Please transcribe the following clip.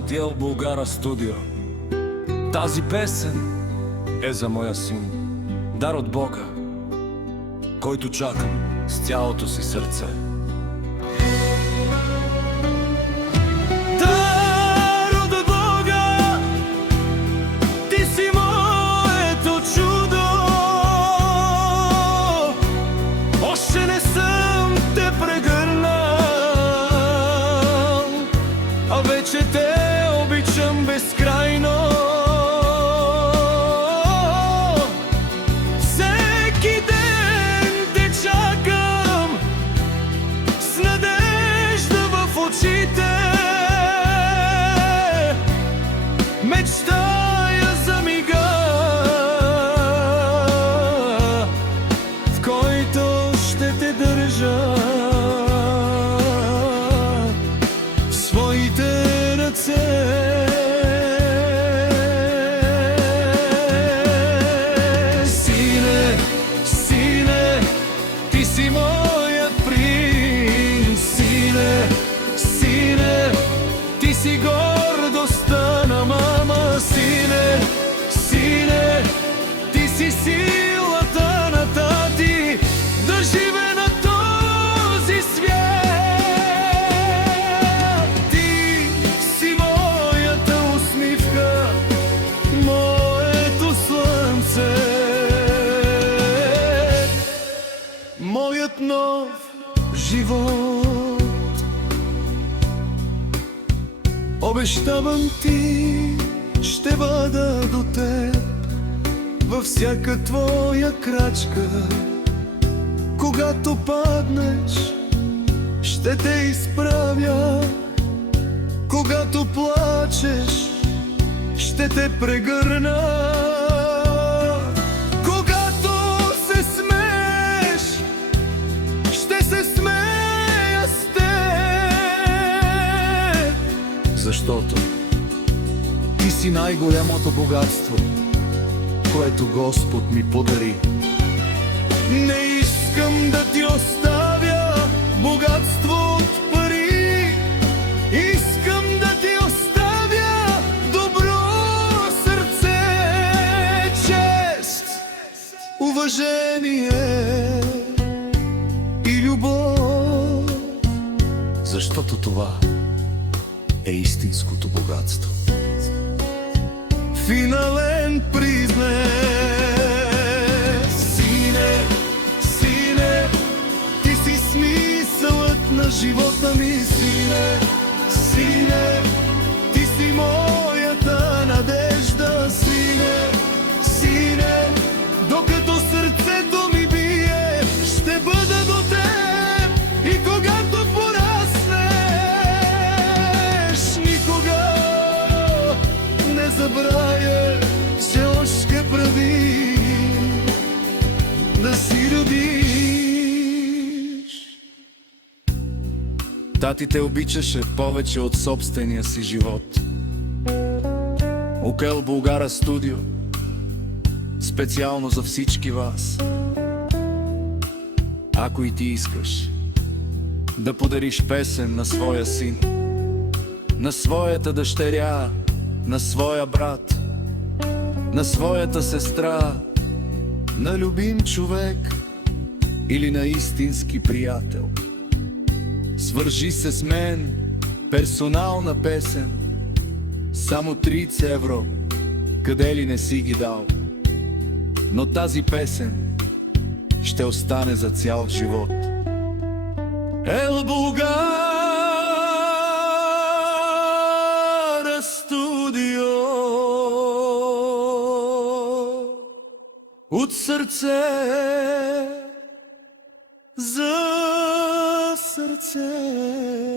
от Ел Булгара студио. Тази песен е за моя син, дар от Бога, който чакам с цялото си сърце. Дар от Бога, ти си моето чудо. Още не съм те прегърнал, а вече те обичам безкрайно. Всеки ден те чакам с надежда в очите. Мечтая за мига, в който ще те държа в своите ръце. Сине, сине, ти си моят принц. Сине, сине, ти си гордостта на мама. Сине, сине, ти си силата на тати да живе на този свят. Ти си моята усмивка, моето слънце, моят нов живот. Обещавам ти, ще бъда до теб във всяка твоя крачка. Когато паднеш, ще те изправя. Когато плачеш, ще те прегърна. Когато се смееш, ще се смея с теб. Защото ти си най-голямото богатство, което Господ ми подари. Не искам да ти оставя богатство от пари. Искам да ти оставя добро сърце, чест, уважение и любов. Защото това е истинското богатство. Финален признак. Сине, сине, ти си смисълът на живота ми. Сине, сине, ти си моята надежда. Сине, сине, докато сърцето ми бие, ще бъда до теб. И когато пораснеш, никога не забравя, че още прави да си родиш. Тати те обичаше повече от собствения си живот. Ел Булгара студио, специално за всички вас. Ако и ти искаш да подариш песен на своя син, на своята дъщеря, на своя брат, на своята сестра, на любим човек или на истински приятел, свържи се с мен. Персонална песен, само 30 евро, къде ли не си ги дал. Но тази песен ще остане за цял живот. Ел Булгара студио, от сърце за сърце.